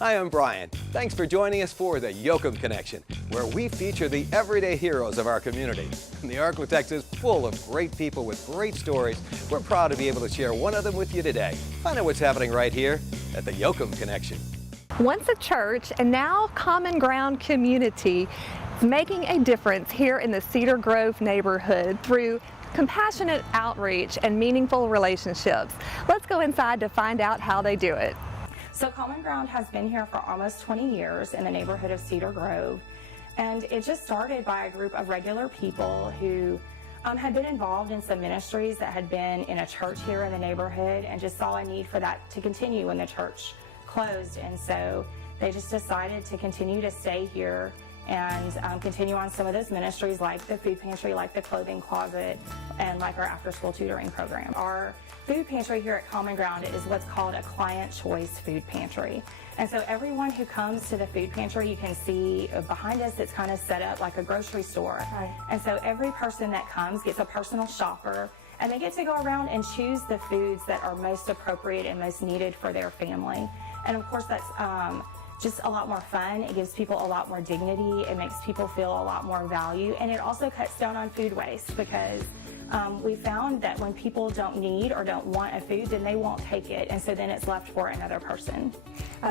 Hi, I'm Brian. Thanks for joining us for the Yokem Connection, where we feature the everyday heroes of our community. The Arklatex is full of great people with great stories. We're proud to be able to share one of them with you today. Find out what's happening right here at the Yokem Connection. Once a church and now common ground community is making a difference here in the Cedar Grove neighborhood through compassionate outreach and meaningful relationships. Let's go inside to find out how they do it. So Common Ground has been here for almost 20 years in the neighborhood of Cedar Grove, and it just started by a group of regular people who had been involved in some ministries that had been in a church here in the neighborhood and just saw a need for that to continue when the church closed. And so they just decided to continue to stay here and continue on some of those ministries like the food pantry, like the clothing closet, and like our after-school tutoring program. Our food pantry here at Common Ground is what's called a client choice food pantry. And so everyone who comes to the food pantry, you can see behind us, it's kind of set up like a grocery store. Right. And so every person that comes gets a personal shopper, and they get to go around and choose the foods that are most appropriate and most needed for their family. And of course, that's just a lot more fun. It gives people a lot more dignity. It makes people feel a lot more value. And it also cuts down on food waste, because we found that when people don't need or don't want a food, then they won't take it. And so then it's left for another person.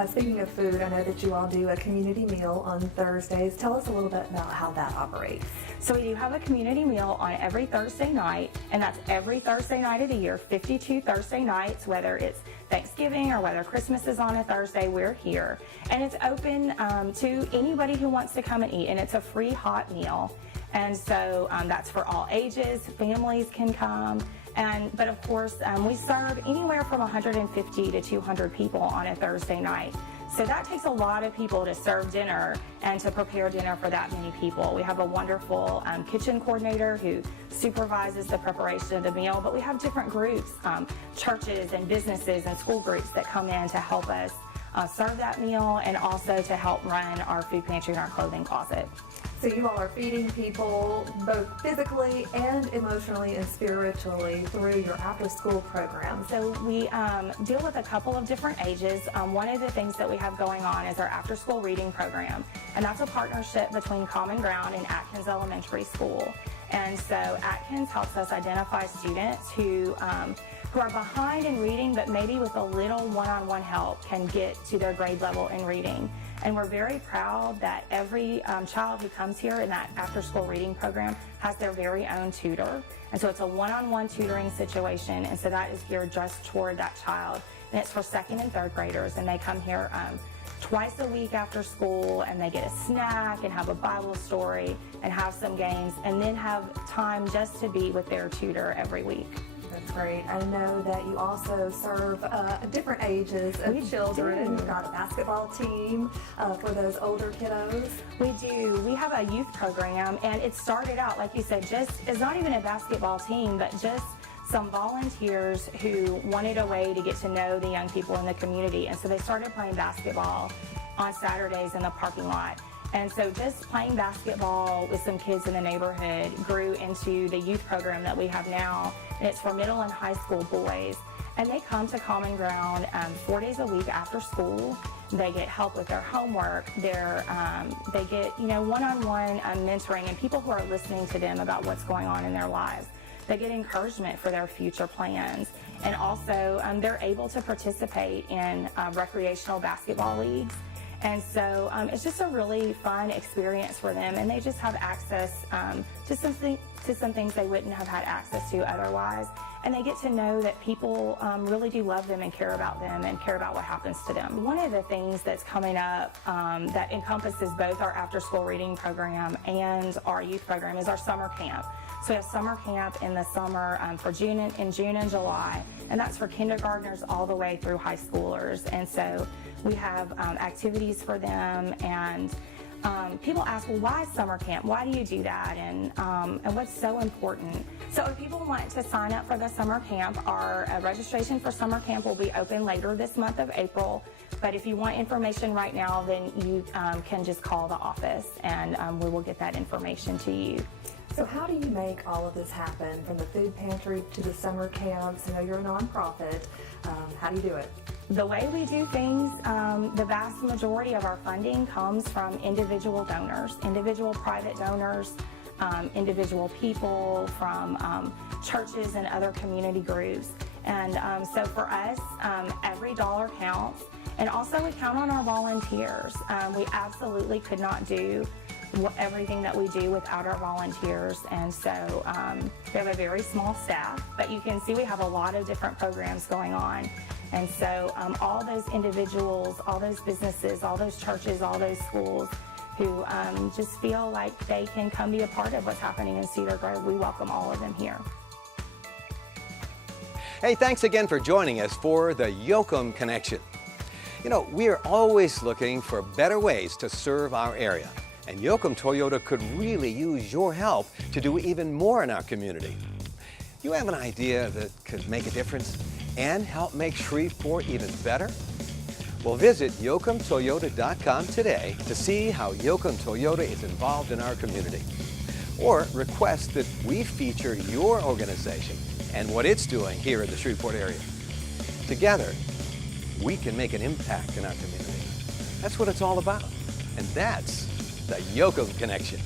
Speaking of food, I know that you all do a community meal on Thursdays. Tell us a little bit about how that operates. So we do have a community meal on every Thursday night, and that's every Thursday night of the year, 52 Thursday nights, whether it's Thanksgiving or whether Christmas is on a Thursday, we're here. And it's open to anybody who wants to come and eat, and it's a free hot meal. And so that's for all ages, families can come. But of course, we serve anywhere from 150 to 200 people on a Thursday night. So that takes a lot of people to serve dinner and to prepare dinner for that many people. We have a wonderful kitchen coordinator who supervises the preparation of the meal, but we have different groups, churches and businesses and school groups that come in to help us serve that meal, and also to help run our food pantry and our clothing closet. So you all are feeding people both physically and emotionally and spiritually through your after-school program. So we deal with a couple of different ages. One of the things that we have going on is our after-school reading program, and that's a partnership between Common Ground and Atkins Elementary School. And so Atkins helps us identify students who are behind in reading, but maybe with a little one-on-one help can get to their grade level in reading. And we're very proud that every child who comes here in that after-school reading program has their very own tutor. And so it's a one-on-one tutoring situation, and so that is geared just toward that child. And it's for second and third graders, and they come here twice a week after school, and they get a snack and have a Bible story and have some games, and then have time just to be with their tutor every week. That's great. I know that you also serve different ages of children. You've got a basketball team for those older kiddos. We do. We have a youth program, and it started out, like you said, it's not even a basketball team, but just some volunteers who wanted a way to get to know the young people in the community. And so they started playing basketball on Saturdays in the parking lot. And so just playing basketball with some kids in the neighborhood grew into the youth program that we have now. And it's for middle and high school boys. And they come to Common Ground 4 days a week after school. They get help with their homework. They get, one-on-one mentoring and people who are listening to them about what's going on in their lives. They get encouragement for their future plans. And also, they're able to participate in recreational basketball leagues. And so it's just a really fun experience for them, and they just have access to some things they wouldn't have had access to otherwise. And they get to know that people really do love them and care about them and care about what happens to them. One of the things that's coming up that encompasses both our after-school reading program and our youth program is our summer camp. So we have summer camp in the summer in June and July, and that's for kindergartners all the way through high schoolers. And so we have activities for them, and people ask, well, why summer camp? Why do you do that? And what's so important? So if people want to sign up for the summer camp, our registration for summer camp will be open later this month of April. But if you want information right now, then you can just call the office, and we will get that information to you. So how do you make all of this happen, from the food pantry to the summer camps? I know you're a nonprofit. How do you do it? The way we do things, the vast majority of our funding comes from individual donors, individual private donors, individual people from churches and other community groups. And so for us, every dollar counts. And also we count on our volunteers. We absolutely could not do everything that we do without our volunteers. And so we have a very small staff, but you can see we have a lot of different programs going on. And so all those individuals, all those businesses, all those churches, all those schools who just feel like they can come be a part of what's happening in Cedar Grove, we welcome all of them here. Hey, thanks again for joining us for the Yokem Connection. You know, we are always looking for better ways to serve our area, and Yokem Toyota could really use your help to do even more in our community. You have an idea that could make a difference and help make Shreveport even better? Well, visit YokemToyota.com today to see how Yokem Toyota is involved in our community. Or request that we feature your organization and what it's doing here in the Shreveport area. Together, we can make an impact in our community. That's what it's all about. And that's the Yokem Connection.